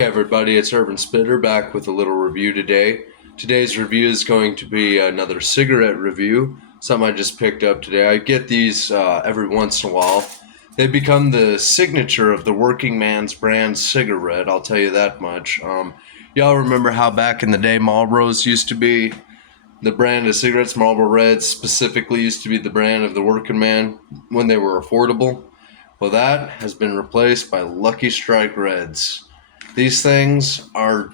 Hey everybody, it's Urban Spitter back with a little review today. Today's review is going to be another cigarette review, something I just picked up today. I get these every once in a while. They've become the signature of the working man's brand cigarette, I'll tell you that much. Y'all remember how back in the day Marlboros used to be the brand of cigarettes? Marlboro Reds specifically used to be the brand of the working man when they were affordable. Well, that has been replaced by Lucky Strike Reds. These things are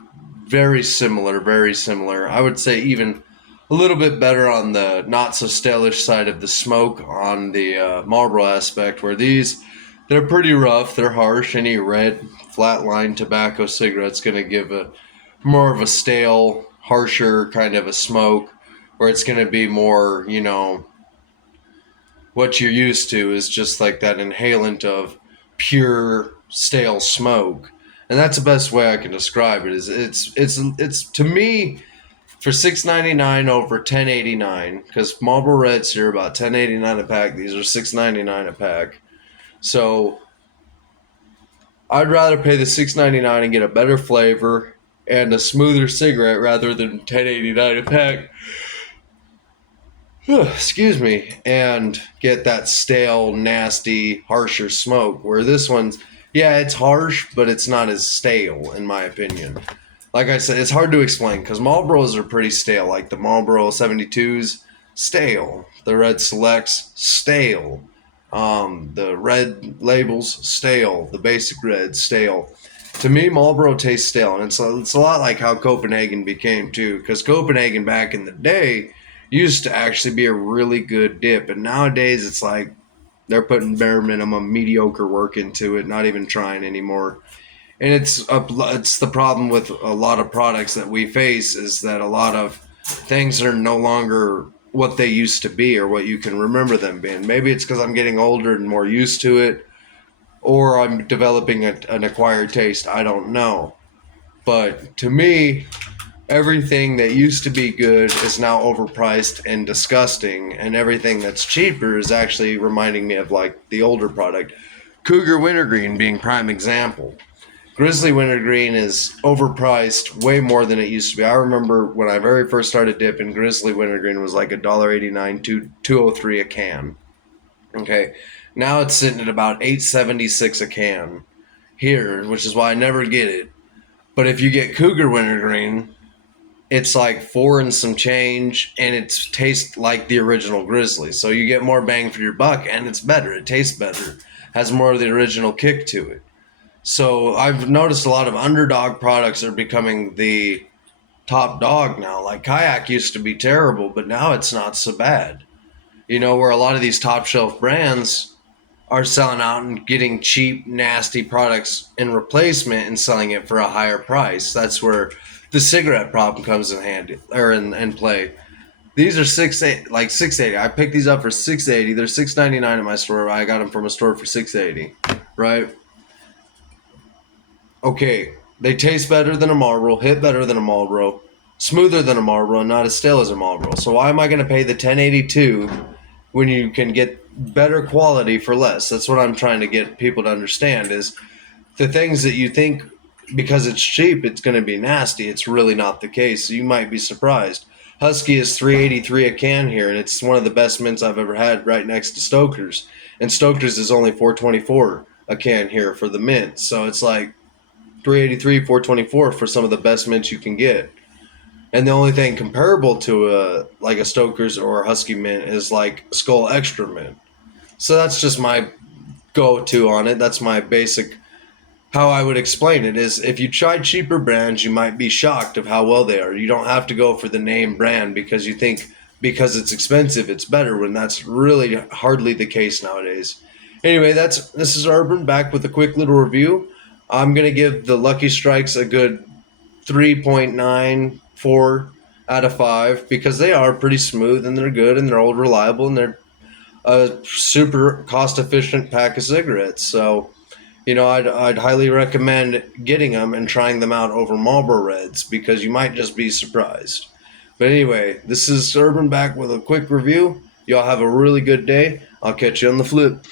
very similar, very similar. I would say even a little bit better on the not so stylish side of the smoke on the Marlboro aspect, where they're pretty rough, they're harsh. Any red flatline tobacco cigarette's going to give a more of a stale, harsher kind of a smoke, where it's going to be more, what you're used to is just like that inhalant of pure stale smoke. And that's the best way I can describe it. Is it's to me for $6.99 over $10.89, because Marlboro Reds here are about $10.89 a pack. These are $6.99 a pack. So I'd rather pay the $6.99 and get a better flavor and a smoother cigarette rather than $10.89 a pack. Excuse me, and get that stale, nasty, harsher smoke. Where this one's, yeah, it's harsh, but it's not as stale, in my opinion. Like I said, it's hard to explain because Marlboros are pretty stale. Like the Marlboro 72s, stale. The Red Selects, stale. The red labels, stale. The basic red, stale. To me, Marlboro tastes stale, and it's a lot like how Copenhagen became too. Because Copenhagen back in the day used to actually be a really good dip, and nowadays it's like they're putting bare minimum mediocre work into it, not even trying anymore. And it's the problem with a lot of products that we face is that a lot of things are no longer what they used to be or what you can remember them being. Maybe it's because I'm getting older and more used to it, or I'm developing an acquired taste. I don't know. But to me, everything that used to be good is now overpriced and disgusting, and everything that's cheaper is actually reminding me of like the older product. Cougar Wintergreen being prime example. Grizzly Wintergreen is overpriced way more than it used to be. I remember when I very first started dipping, Grizzly Wintergreen was like $1.89 to $2.03 a can. Okay, now it's sitting at about $8.76 a can here, which is why I never get it. But if you get Cougar Wintergreen, it's like four and some change, and it tastes like the original Grizzly. So you get more bang for your buck, and it's better. It tastes better, has more of the original kick to it. So I've noticed a lot of underdog products are becoming the top dog now. Like Kayak used to be terrible, but now it's not so bad. Where a lot of these top shelf brands are selling out and getting cheap, nasty products in replacement and selling it for a higher price. That's where the cigarette problem comes in handy or in play. These are 680. I picked these up for 680. They're 6.99 at my store. I got them from a store for 680. Right? Okay. They taste better than a Marlboro, hit better than a Marlboro, smoother than a Marlboro, and not as stale as a Marlboro. So why am I going to pay the 1082 when you can get better quality for less? That's what I'm trying to get people to understand is the things that you think because it's cheap, it's going to be nasty. It's really not the case. You might be surprised. Husky is $3.83 a can here, and it's one of the best mints I've ever had right next to Stoker's. And Stoker's is only $4.24 a can here for the mint. So it's like $3.83, $4.24 for some of the best mints you can get. And the only thing comparable to like a Stoker's or a Husky mint is like Skull Extra Mint. So that's just my go-to on it. That's my basic how I would explain it is if you try cheaper brands, you might be shocked of how well they are. You don't have to go for the name brand because you think because it's expensive, it's better when that's really hardly the case nowadays. Anyway, this is Urban back with a quick little review. I'm going to give the Lucky Strikes a good 3.94 out of 5 because they are pretty smooth and they're good and they're old reliable and they're a super cost efficient pack of cigarettes. So I'd highly recommend getting them and trying them out over Marlboro Reds because you might just be surprised. But anyway, this is Urban back with a quick review. Y'all have a really good day. I'll catch you on the flip.